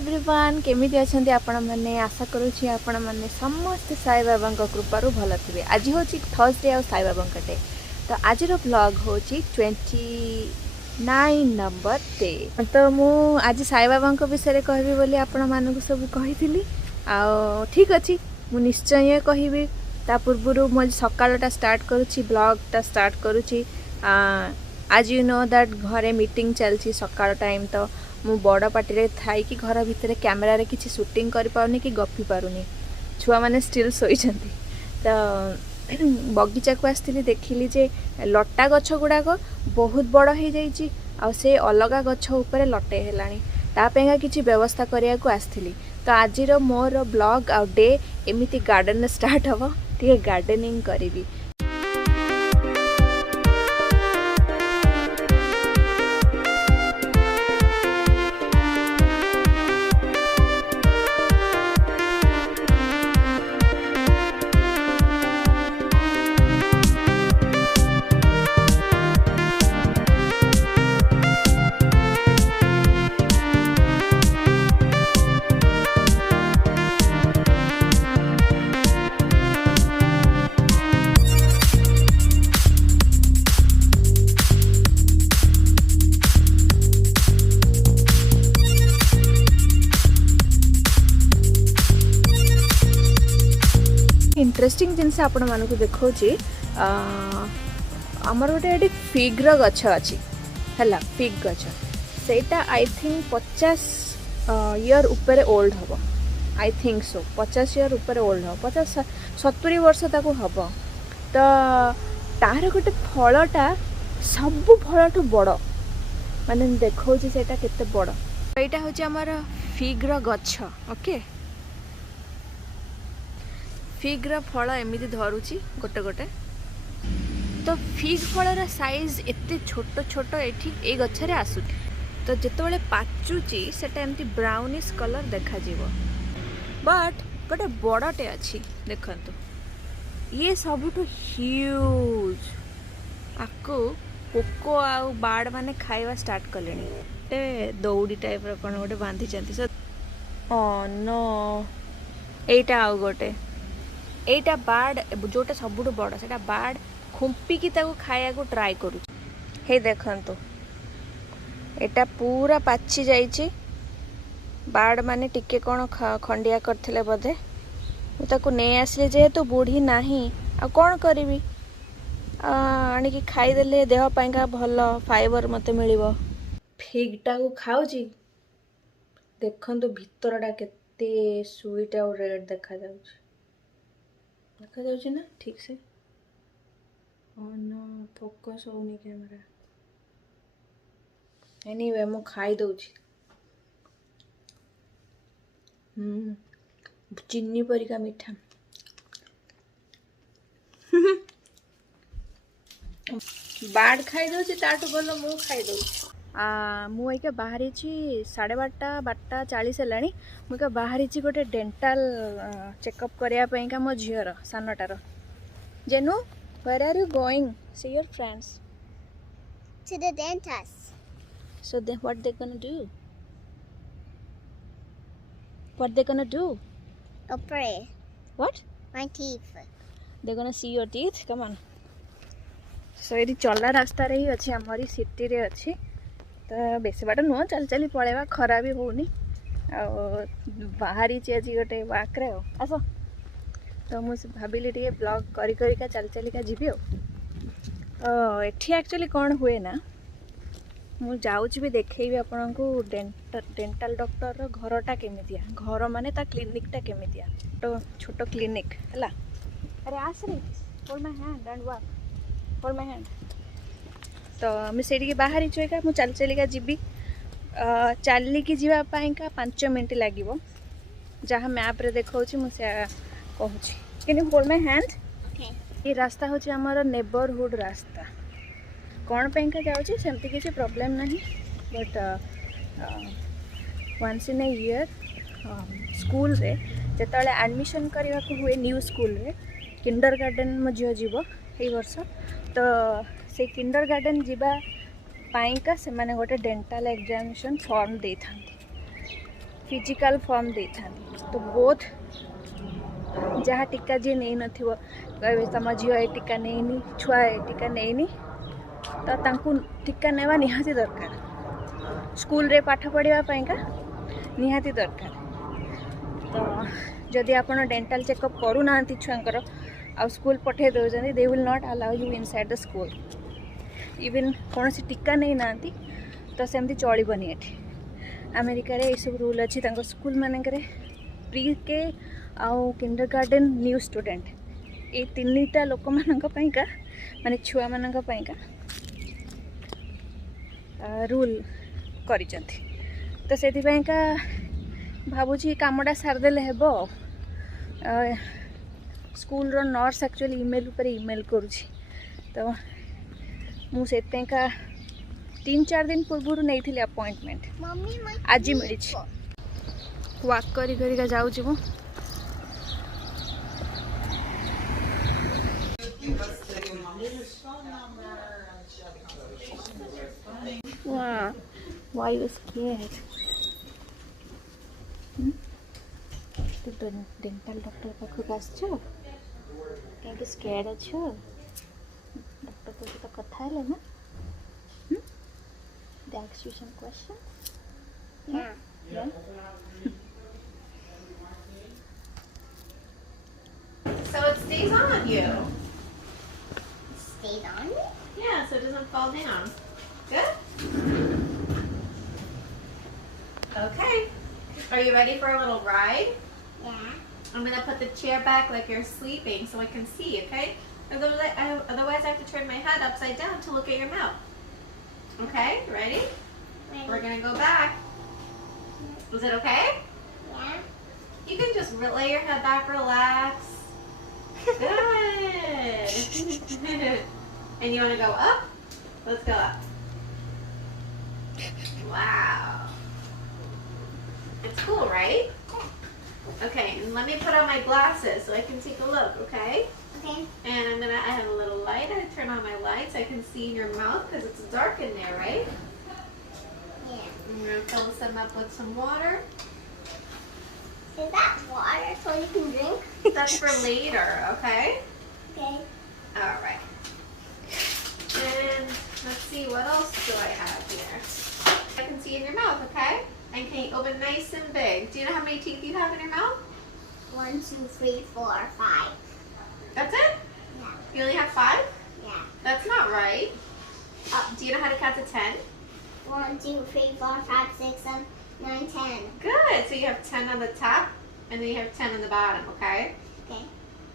Everyone केमिति अछंती आपण माने आशा करूछि आपण माने समस्त साई बाबा कृपारू भल थिबे। आज होछि थर्सडे और साई बाबा डे। तो आज रो ब्लॉग होछि 29 नंबर डे। तो मु आज साई बाबा विषय कहबी बोली आपण मानकु सब कहिथिली आ ठीक अछि मु निश्चय कहबी। ता पूर्वरु मु सकाळटा स्टार्ट करूछि ब्लॉगटा स्टार्ट करूछि। आज यू नो दैट घरे मीटिंग चलछि सकाळ टाइम। तो मु बड़ पार्टी रे थाई कि घर भितर कैमरा रे किछि शूटिंग करि पाउनी कि गपी पारुनी। छुआ माने स्टिल सोइछंती। तो बगीचा को आस्थिली देखिली जे लटा गछ गुडाक बहुत बड़ हो जाइछि आ से अलगा गछ ऊपर लटे हेलानी ता पेगा किछि व्यवस्था करिया को आस्थिली। तो आज रो मोर ब्लॉग आ डे एमिति गार्डन स्टार्ट हबो। ठीक गार्डनिंग करिवि। इंटरेस्टिंग जिनस आपण मानक देखो आमर गोटे फिग्र गछ अच्छी है फिग गछ सेटा आई थिंक 50 इयर ऊपर ओल्ड हम। आई थिंक सो 50 इयर ऊपर ओल्ड हम 50-70 वर्ष ताको हम। तो तार गोटे फलटा सब फलठू बड़ माने देखो सेटा केते बड़। यहाँ हूँ आमर फिग्र गछ। ओके फिग्र फल एमती धरुची गोटे गोटे। तो फिग फलर साइज एते छोट छोट ये गछरे आसु। तो जिते पाचुची सेटा एमती ब्राउनिश कलर देखा जीवो। बट गोटे बड़टे अच्छी देखंतु ये सबुठु ह्यूज। आकु पोको आउ बार्ड माने खाइबा स्टार्ट कलेनी। ए दौड़ी टाइप रो कोन गोटे बांधी चंती सो। ओ नो एटा आउ गोटे एटा बार्ड जोटा सबुठु बड़ सेटा बार्ड खुंपिकी ताको खाया को ट्राई करू। हे देखंतु एटा पूरा पाची जाइछि। बार्ड माने टिके कोन खंडिया करथिले बदे मु ताको नै आसले जेहेतु बूढ़ी नाही आ कोन करबी आनी कि खाई देले देह पाइका भल फाइबर मते मिलिबो। फिगटा को खाउची देखंतु भितरटा केते स्वीट और रेड देखा जाउछि। देखा जाउछि ना ठीक से। ओ नो फोकस होनी कैमरा। एनीवे मु खाई दउछि। चिन्नी परिका मीठा। बाड़ खाई दउछि ताटु भलो मु खाई दउछि। मु एके बाहरी छी 12:30 हेलानी। मुझे बाहरी गोटे डेंटाल चेकअप करिया पईका मो झीर सानटार। जेनु where are you going? See your friends. To the dentist. So then what they gonna do? What they gonna do? Operate What? my teeth. They gonna see your teeth? Come on. So ये चला रास्ता रे ही अच्छी हमारी city रे अच्छी। तो बेसी बाट नुह चल चली पड़ेगा खरा भी होनी बाहरी आज गोटे वाक्रे आस। तो मुझे भाविली टे ब्लॉग करिका चल चलिका जीवी एठी एक्चुअली कौन हुए ना मु जाऊँ भी देखेबी आपन को डेंटाल डॉक्टर रो घरटा केमितिया घर माने ता क्लिनिकटा केमितिया तो छोटो क्लिनिक हला। अरे आस रे hold my hand and work hold my hand. तो मुझे से बाहरी चुका मुझे चल चलिका जीवी चलिकी जावाई का 5 मिनट लगे जहाँ मैप रे देखा मुझे कहूँ। Can you hold my hand? ये रास्ता हूँ आमर नेबरहुड रास्ता कौन पैंका जाऊँगी सेमती किसी प्रॉब्लम नहीं। But once in a year school रे जेतले एडमिशन करने को हुए न्यू स्कूल रे किंडर गार्डन मो झील जीव ये वर्ष। तो से किंडर गार्डन जीवा पाइका से माने गोटे डेंटाल एग्जामिनेशन फॉर्म दे था। फिजिकल फॉर्म दे था तो बोथ जहाँ टीका जी नहीं नथिबो कहबे तम झील ए टीका नहीं छुआ ए टीका नहीं तो तांकु टीका नेवा निहाती दरकार स्कूल रे पाठ पढ़िया पाइका निहाती दरकार तो जदि आपण डेंटल चेकअप करू नांती छुआंकर आ स्कूल पठे दउजंदी they will not allow you inside the school even कौन सी टीका नहीं नांती तो सेमती चलबनी एठी अमेरिका रे सब रूल अच्छी स्कूल मानक प्री के आउ किंडरगार्टन न्यू स्टूडेंट ये तीनटा लोक मानका माने छुआ मानका रूल करिसेंती तो से भावुची कामटा सारदेले हेबो स्कूल रो नर्स एक्चुअली ईमेल ऊपर ईमेल करुची तो मुझे 3-4 दिन पूर्व नहीं अपॉइंटमेंट आज मिली वाक करिका जाऊँ मु Wow, why you scared? तू तो डेंटल डॉक्टर पाखक आसछ कहीं स्केर्ड अच्छ डॉक्टर तो सहित कथा है ना They asked you some questions? Yeah. So it stays on you. Stayed on me? Yeah, so it doesn't fall down. Good? Okay. Are you ready for a little ride? Yeah. I'm going to put the chair back like you're sleeping so I can see, okay? Otherwise I have to turn my head upside down to look at your mouth. Okay, ready? Ready? We're going to go back. Is it okay? Yeah. You can just lay your head back, relax. Good. And you want to go up? Let's go up. Wow. It's cool, right? Okay, and let me put on my glasses so I can take a look, okay? Okay. And I have a little light. I turn on my light so I can see in your mouth because it's dark in there, right? Yeah. I'm going to fill some up with some water. Is that water so you can drink? That's for later, okay? Okay. All right. And let's see, what else do I have here? I can see in your mouth, okay? And can you open nice and big? Do you know how many teeth you have in your mouth? 1, 2, 3, 4, 5. That's it? Yeah. You only have 5? Yeah. That's not right. Do you know how to count to 10? 1, 2, 3, 4, 5, 6, 7, 9, 10. Good. So you have 10 on the top, and then you have 10 on the bottom, okay? Okay.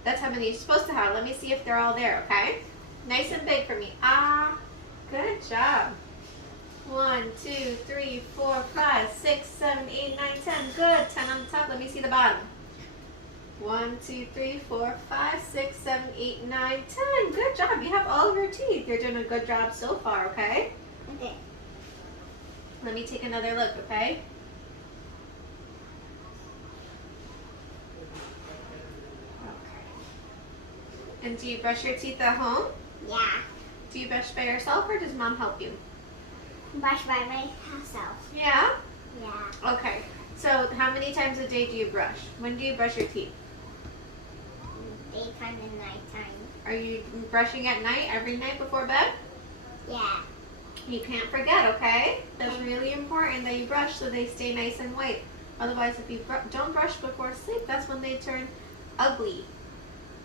That's how many you're supposed to have. Let me see if they're all there, okay? Nice and big for me. Ah, good job. 1, 2, 3, 4, 5, 6, 7, 8, 9, 10. Good. 10 on the top. Let me see the bottom. 1, 2, 3, 4, 5, 6, 7, 8, 9, 10. Good job. You have all of your teeth. You're doing a good job so far, okay? Okay. Let me take another look, okay? Okay. And do you brush your teeth at home? Yeah. Do you brush by yourself or does mom help you? Brush by myself. Yeah? Yeah. Okay. So how many times a day do you brush? When do you brush your teeth? Daytime and nighttime. Are you brushing at night, every night before bed? Yeah. You can't forget, okay? That's really important that you brush so they stay nice and white. Otherwise, if you don't brush before sleep, that's when they turn ugly.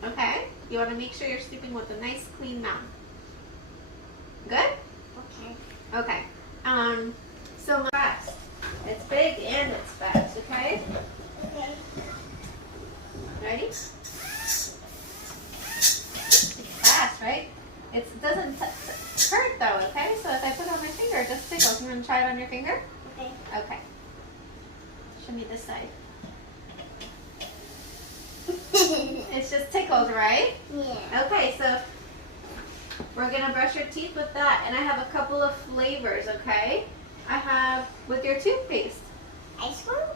Okay? You want to make sure you're sleeping with a nice, clean mouth. Good? Okay. Okay. So fast. It's big and it's fast, okay? Okay. Ready? Fast, right? It doesn't hurt though, okay? So if I put it on my finger, it just tickles. You want to try it on your finger? Okay. Okay. Show me this side. It's just tickles, right? Yeah. Okay, so we're going to brush your teeth with that. And I have a couple of flavors, okay? I have with your toothpaste. Ice cream?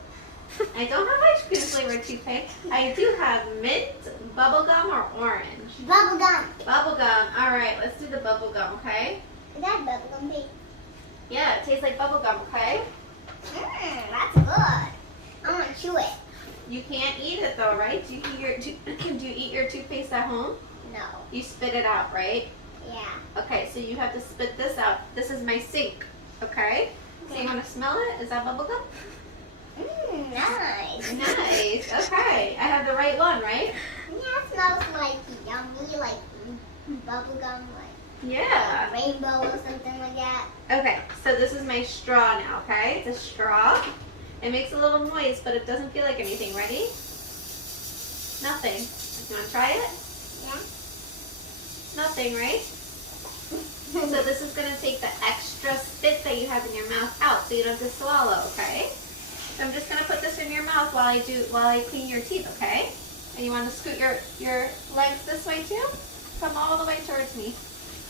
I don't have ice cream flavored toothpaste. I do have mint, bubblegum, or orange. Bubble gum. Bubblegum. All right, let's do the bubblegum, okay? Is that bubble gum taste? Yeah, it tastes like bubblegum, okay? That's good. You can't eat it though, right? Do you eat your toothpaste at home? No. You spit it out, right? Yeah. Okay, so you have to spit this out. This is my sink, okay? So you want to smell it? Is that bubblegum? Nice. Nice. Okay, I have the right one, right? Yeah, it smells like yummy, like bubblegum, like Yeah. rainbow or something like that. Okay, so this is my straw now, okay? It's a straw. It makes a little noise, but it doesn't feel like anything. Ready? Nothing. You want to try it? Yeah. Nothing, right? So this is going to take the extra spit that you have in your mouth out, so you don't have to swallow, okay? So I'm just going to put this in your mouth while I clean your teeth, okay? And you want to scoot your legs this way too? Come all the way towards me.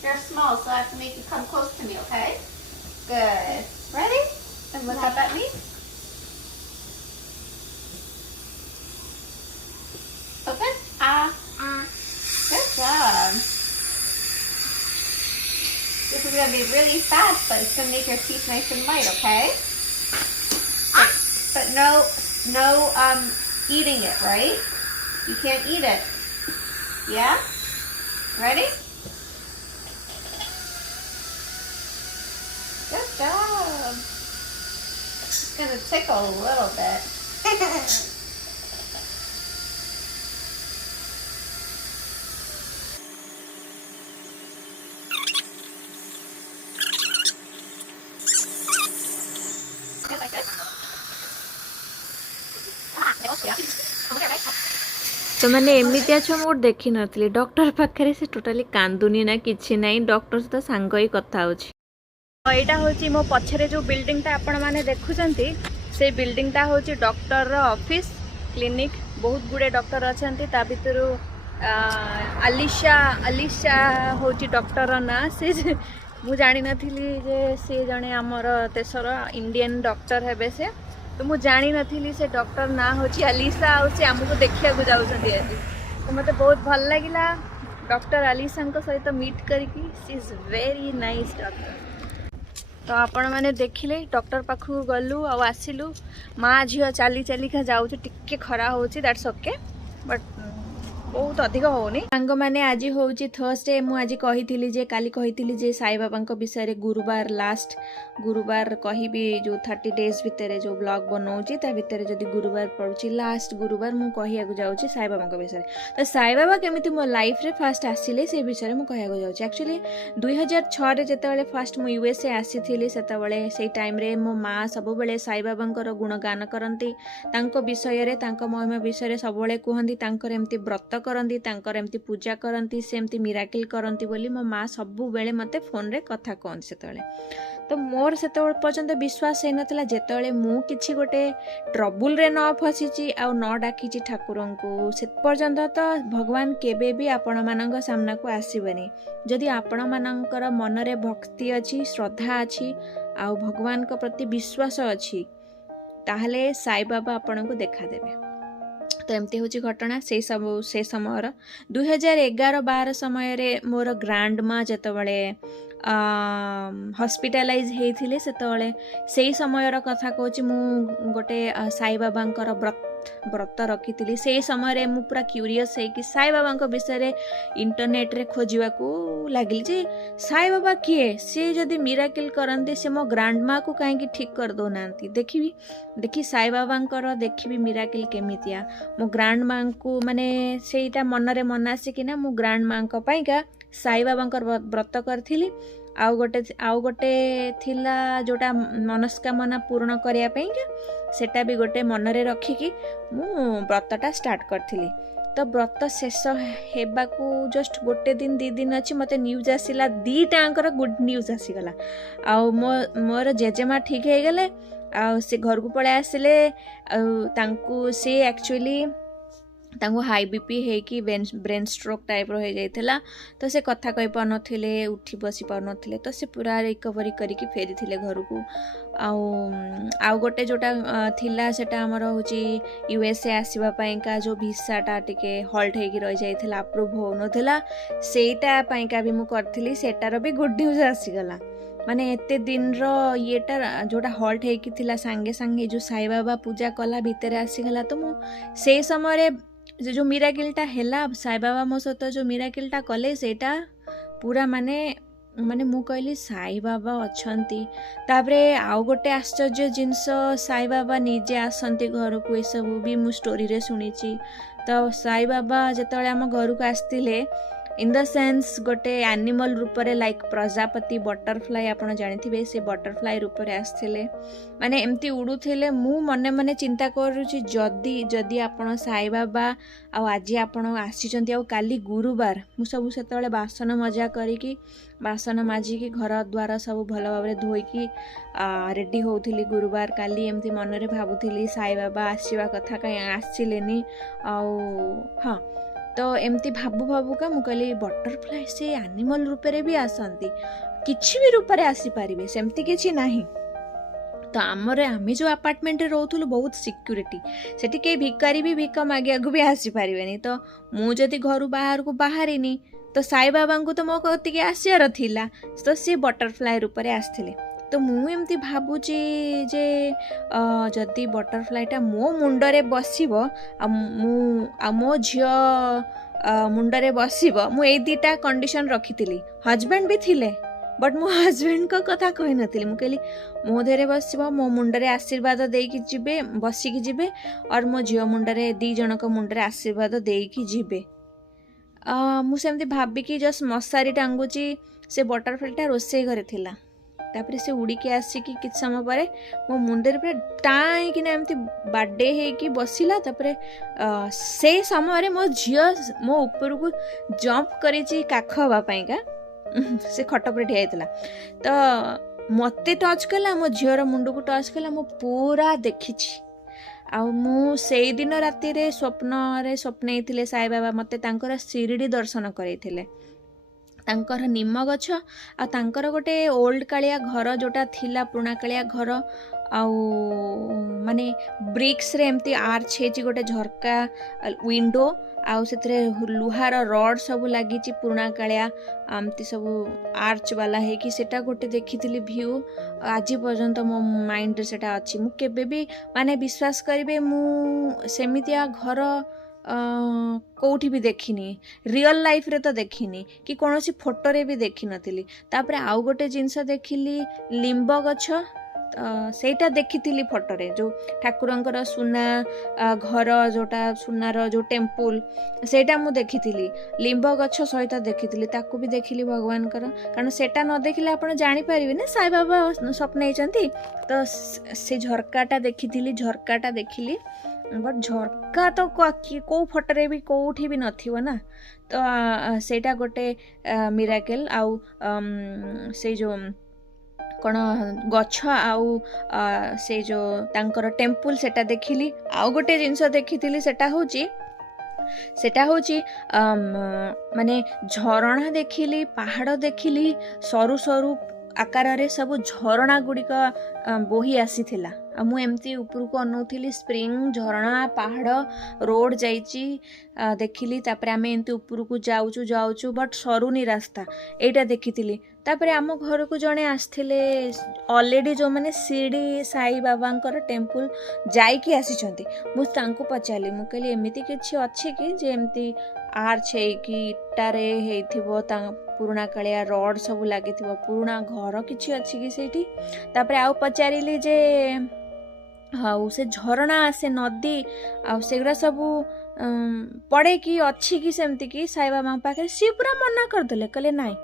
You're small, so I have to make you come close to me, okay? Good. Ready? And look up at me. Open. Good job. This is going to be really fast, but it's going to make your teeth nice and white, okay? But no eating it, right? You can't eat it. Yeah? Ready? Good job. It's going to tickle a little bit. तो मैंने एमती छ मोट देखी नी doctor पाखे से totally कांदुनी ना कि ना डॉक्टर सहित सांग ही कथा होटा हूँ मो पछरे जो बिल्डिंगटा आपण मैंने देखुं से बिल्डिंगटा हूँ डॉक्टर ऑफिस क्लिनिक बहुत गुड़े डॉक्टर अच्छा भितर अलीशा हूँ डॉक्टर ना से मुझे जानी जे सी जड़े आमर देशर इंडियन डॉक्टर हे से तो मुझे जानी नी से डॉक्टर ना हूँ अलीशा से आमको देखा जाऊँगी आज तो मत बहुत भल लगिला डॉक्टर अलीशा सहित मीट करके सी इज वेरी नाइस डॉक्टर तो आपण मैंने देखिले डॉक्टर पाखु गलु आसिलु माँ झील चली चलिका जाऊँ टिके खरा हो दैट्स ओके बट बहुत अधिक होनी सांग मैंने आज हूँ थर्सडे मुझे कही जे काली कही जे साई बाबा विषय गुरुवार लास्ट गुरुवार कहबी जो 30 डेज भितर जो ब्लॉग बनाऊँगी भितर जदि गुरुवार पड़ुची लास्ट गुरुवार मुझे कहूँ जाऊँगी साई बाबा विषय तो साई बाबा केमिति मो लाइफ रे फास्ट आसिले से विषय मुझे कहूँ जाऊँगी एक्चुअली 2006 जिते फास्ट मु यूएसए आसी से टाइम रे मो माँ सब साई बाबा गुणगान करती विषय महिमा विषय सब कहती एमती व्रत करती एमती पूजा करती से एमती मिराकिल करती बोली मो माँ सब बेले मते फोन रे कथा कहती से तो मोर से पर्यंत विश्वास होता जिते मु किछि गोटे ट्रबुल रे न फसी आ न डाकी ठाकुर को से पर्यंत तो भगवान केबे भी आपण मानक सामना को आसबनी जदि आपण मानकर मन रे भक्ति अच्छी श्रद्धा अच्छी आ भगवान को प्रति विश्वास अच्छी ताहले साई बाबा आपण को देखा देबे तो एमती हूँ घटना से समय 2011-12 समय मोर ग्रांड माँ जितेबले हॉस्पिटलाइज होते से समय कथा कहूँ मु गोटे साई बाबा व्रत रखी से समय मु पूरा क्यूरीयस है कि साई बाबा विषय इंटरनेट रे खोजा लगिल जे साई बाबा किए सी जदि मिराकिल करते से मो ग्रांड माँ को कहीं ठीक कर दौना देखी साई बाबा देखी मिराकिल केमितिया मो ग्रांड माँ को माने सेटा मनरे मन आसिकिना मो ग्रांड माँ पाइका साई बाबा व्रत करी आउ गोटे थिला जोटा मनस्कामना पूर्ण करने सेटा भी गोटे मनरे रखिकी मु व्रतटा स्टार्ट करी तो व्रत शेष हेबाकू जस्ट गोटे दिन 2 दिन अच्छी मते न्यूज आसिला 2टांकर गुड न्यूज आसीगला आउ मोर जेजेमा ठीक हो गले आ से घर को पळे आसिले तांकू से एक्चुअली तांको हाई बीपी है कि ब्रेन स्ट्रोक टाइप रो हो जाइथिला तो से कथा कहि पार नथिले उठी बसी पार नथिले तो से पूरा रिकवरी करिकि फेरी थिले घर को आउ गोटे जोटा थिला सेटा हमर होची यूएसए आसीबा पाइका जो वीसाटा टिके हॉल्ट हेकी रहि जाइथिला अप्रूव हो नथिला सेटा पाइका भी मु करथिली सेटार भी गुड न्यूज आसी गला माने एते दिन रो येटा जोटा हॉल्ट हेकी थिला सांगे सांगे जो साई बाबा पूजा कला भितर आसीगला तो मु से समय रे जो मिराकिलटा हैला साई बाबा मो सहित जो मिराकिलटा कले सेटा पूरा माने माने मु कहली साई बाबा अछंती तापरे आउ गोटे आश्चर्य जिनस साई बाबा निजे आसंती घर को ए सब भी मु स्टोरी रे सुनिची तो साई बाबा जेतले आम घर को आस्तिले इन द सेन्स गोटे एनिमल रूप रे लाइक प्रजापति बटरफ्लाई आपण जानिथिबे से बटरफ्लाई रूप रे आस्थिले माने एमती उडुथिले मु मने मने चिंता करूची जदी जदी आपण साई बाबा आ आज आपण आसीचंती आ काली गुरुवार मु सब सेतले बासन मजा करिकी बासन माजिकी घर द्वार सब भल भाबरे धोईकी रेडी होउथिली गुरुवार काली एमती मन रे भाबुथिली साई बाबा आसीबा कथा काई आसीलेनी आ हां तो एमती भाबू भाबू का मुझे बटरफ्लाई से एनिमल रूप रे भी आसंती किछि भी रूप रे आसी पारिबे सेमती किछि नाही तो आमर आमे जो अपार्टमेंट रे रहउथुलु बहुत सिक्योरिटी सेठी के भिकारी भी भिक मागियागु भी आसी पारिबेनी तो मु जदी घरु बाहर को बाहरिनी तो साई बाबा को तो मो कतिके आसियार थिला तो सी बटरफ्लाई रूप रे आस्थिले तो मु एमती भाबुची जे जदि बटरफ्लाईटा मो मुंडरे बसिबो आ मो झियो मुंडरे बसिबो मु ए दीटा कंडीशन रखिथिली हस्बैंड भी थिले बट मो हस्बैंड को कथा कहि नथिली मु कहली मो देरे बसिबो मो मुंडरे आशीर्वाद देकी जिबे बसिकी जिबे और मो झियो मुंडरे दी जण को मुंडरे आशीर्वाद देकी जिबे मु सेमती भाबिकी जस्ट मसारी टांगुची से बटरफ्लाईटा रोसे घरे थिला तापर से उड़ीकी आसिकी किछ समय पर मो मुंडरे पूरा टाई कि एमती बाडे हेकी बसिला तापर से समय मो झियो मो ऊपर को जंप करिची काख हवा पाइका से खट पर ठिया हेतला तो मते टच कला मो झियोर मुंड को टच कला मो पूरा देखिची आ मु सेई दिन राति रे स्वप्न साई बाबा मते तांकर शिरडी दर्शन करैथिले तांकर निम गछ आ तांकर गोटे ओल्ड कालिया घर जोटा थिला पुराना कालिया घर आउ माने ब्रिक्स रे एमती आर्च हेची गोटे झरका विंडो आउ सेतरे लुहार रड सब लागिची पुराना कालिया आमती सब आर्च वाला है कि सेटा गोटे देखिथिली व्यू आज पर्यंत मो माइंड रे सेटा अछि मु केबे भी माने विश्वास करिवे मु सेमितिया घर कोठी भी देखिनी रियल लाइफ रे तो देखिनी कि कौनसी फोटो रे भी देखी नथिली तापरे आउ गोटे जिनस देखिली लिंब गछ सेटा देखिथिली फोटो रे जो ठाकुरंकर सुना घर जोटा सुनार जो टेम्पल सेटा मु देखिथिली लिंब गछ सहित देखिथिली ताकू भी देखिली भगवान कर कारण सेटा न देखिले आपण जानि परिबे ना साई बाबा स्वप्न हेचंती तो से झरकाटा देखिली बट झरका तो को फोटो भी कोठी भी नथिव ना तो सेटा गोटे मिराकल आउ से जो कौन गछ आउ से जो तांकर टेम्पल सेटा देखिली आउ गोटे जिनस देखिथिली सेटा होची माने झरणा देखिली पहाड़ देखिली सरू सरू आकार रे सब झरणा गुड़िक बोही आसीथिला मु एमती ऊपर को अनौथिली स्प्रिंग झरणा पहाड़ रोड जाइची देखिली तापर आमे एमती ऊपर को जाउचु बट सरुनी रास्ता एटा देखिथिली तापर आम घर को जने आस्थिले ऑलरेडी जो माने सीडी साई बाबांकर टेम्पल जाइकी आसीचंती मु तांको पचाली मु कहली एमिति किछि अछि कि जे एमती आर्च है कि इटारे हेथिबो ता पुराना कालिया रड सब लागिथिबो पुराना घर किछि अछि कि सेठी तापर आउ पचारिली जे हाउ से झरणा से नदी आ सेगरा सब पड़े कि अच्छी कि सेमती कि साई बाबा पाखे सी पूरा मना करदेले कहले नाई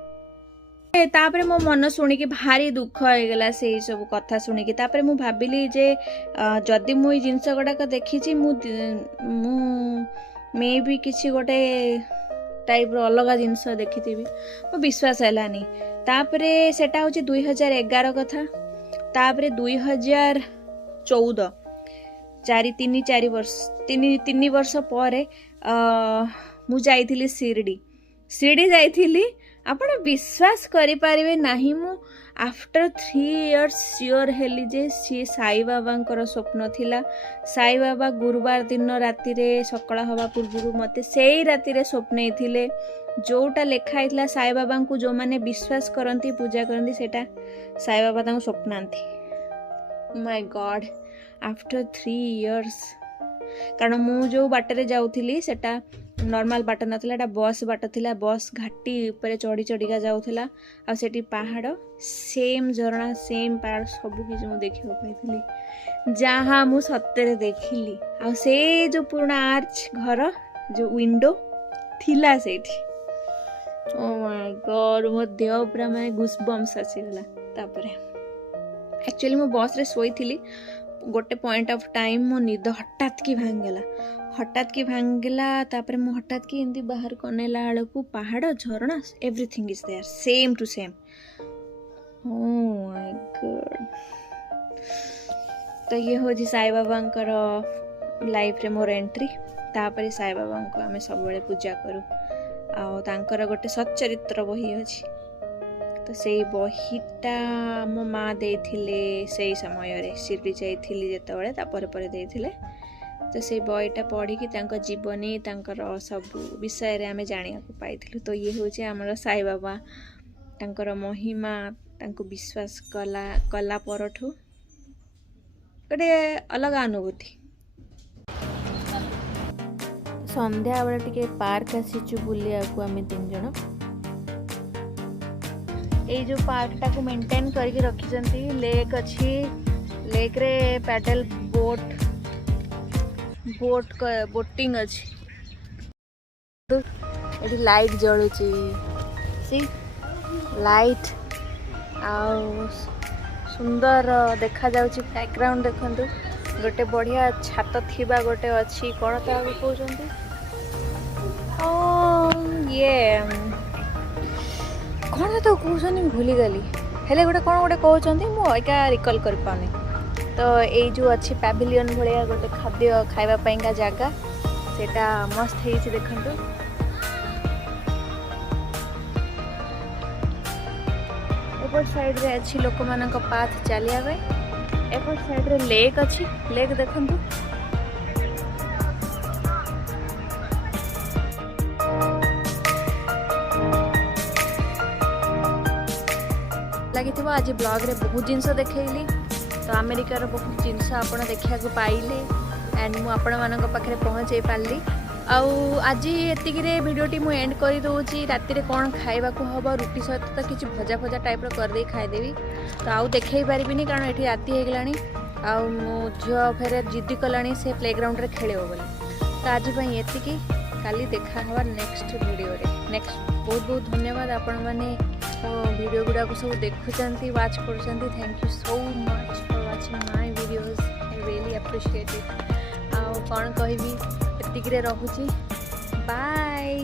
तापरे मो मन शुणिकी भारी दुख हो गला से सब कथा शुणिकी तापरे मु भाबिली जे जदि मु जिनस गुड़ाक देखी मु मे भी किसी गोटे टाइप रो अलग जिनस देखी मो विश्वास हैलानी तापरे सेटा होची 2011 कथा तापरे 2014 4 वर्ष पर मु जाइथिली शिरडी जाइथिली आपण विश्वास करि पारिबे नाही मु आफ्टर 3 इयर्स श्योर हेली जे सी साई बाबांकर स्वप्न थिला साई बाबा गुरुवार दिन राति रे सकाळ हवा पूर्व मते सेई राति रे स्वप्न थिले जोटा लिखाई साई बाबा को जो मैंने विश्वास करती पूजा करती सेटा Sai Baba स्वप्नांती my God after 3 years कारण मु जो बाटर जाऊली सेटा नॉर्मल बाट नाला बस बाट थिला बस घाटी ऊपर चढ़ी चढ़िका जाऊला आ सेठी पहाड़ सेम झरणा सेम पहाड़ सबू किसी मुझे देखा पाई जहाँ मु सତରେ देखिली आ से जो पुराना आर्च घर जो विंडो थिला सेठी ओ माय गॉड मो देह पूरा मैं गुस्बम्स आसीगला तापरे एक्चुअली मो बस रे सोई थिली गोटे पॉइंट ऑफ टाइम मो निद हठात की भांगला तापरे मो हठात की एंती बाहर कनेला आलो को पहाड़ झरणा everything is there same to same oh my God तो ये हो जी साई बाबा लाइफ रे मोर एंट्री तापरे साई बाबा को आमे सब बेले पूजा करू आ तांकर गोटे सच्चरित्र बही अछि तो से बहीटा मो माँ देथिले से समय रे शिरडी जाइथिली जेतेबेले तापर पर देथिले तो से बहीटा पढ़ी कि तांकर जीवनी तांकर सब विषय रे आमे जानिया को पाइथिलु तो ये होचे हमर साई बाबा तांकर महिमा तांको विश्वास कला परठु गोटे अलग अनुभूति संध्या बेले टिके पार्क आसीचु बुलिया को आमे 3 जण ये जो पार्क टा को मेंटेन करके रखी लेक अच्छी लेक रे पैडल बोटिंग अच्छी ये लाइट जलुची सी लाइट आउ सुंदर देखा जाउची बैकग्राउंड देखंतु गोटे बढ़िया छात थिबा गोटे अच्छी कौन ताको कहउचंती ओ ये कौन तो कहते भूली गली हेले गोटे कौन गोटे कहते मुझा रिकल कर पानी तो ये जो अच्छी पैविलियन भाया गोटे खाद्य खावाई का जगह सेटा मस्त है देखु एपट साइड रे अच्छी लोक मान पाथ चलिया एपट साइड रे लेक अच्छी लेक देखु लगी आज ब्लॉग रे बहुत जिनस देखली तो अमेरिकार बहुत जिनस आपण देखा पाइले एंड मु आपण मानक पाखरे पहुँचे पारली आज एतिकी भिडियोटी मु एंड कर दूची राति रे कौन खाइबा को हबो रुटी सहित तो किसी भजा भजा टाइप रो कर दे खाइदेवी तो आउ देखै पारिबिनी कारण एठी राति हे गलानी आउ मो झियो फेरे जिद्दी कलानी से प्लेग्राउंड रे खेलेबो बोली तो आज पई एतिकी काली देखा हवा नेक्स्ट वीडियो रे नेक्स्ट बहुत बहुत धन्यवाद आपण माने वीडियो गुड़ा को सब देखुचंती वाच करूचंती thank you so much for watching my videos I really appreciate it आ कौन कहबी एतिकी रे रहूची बाय।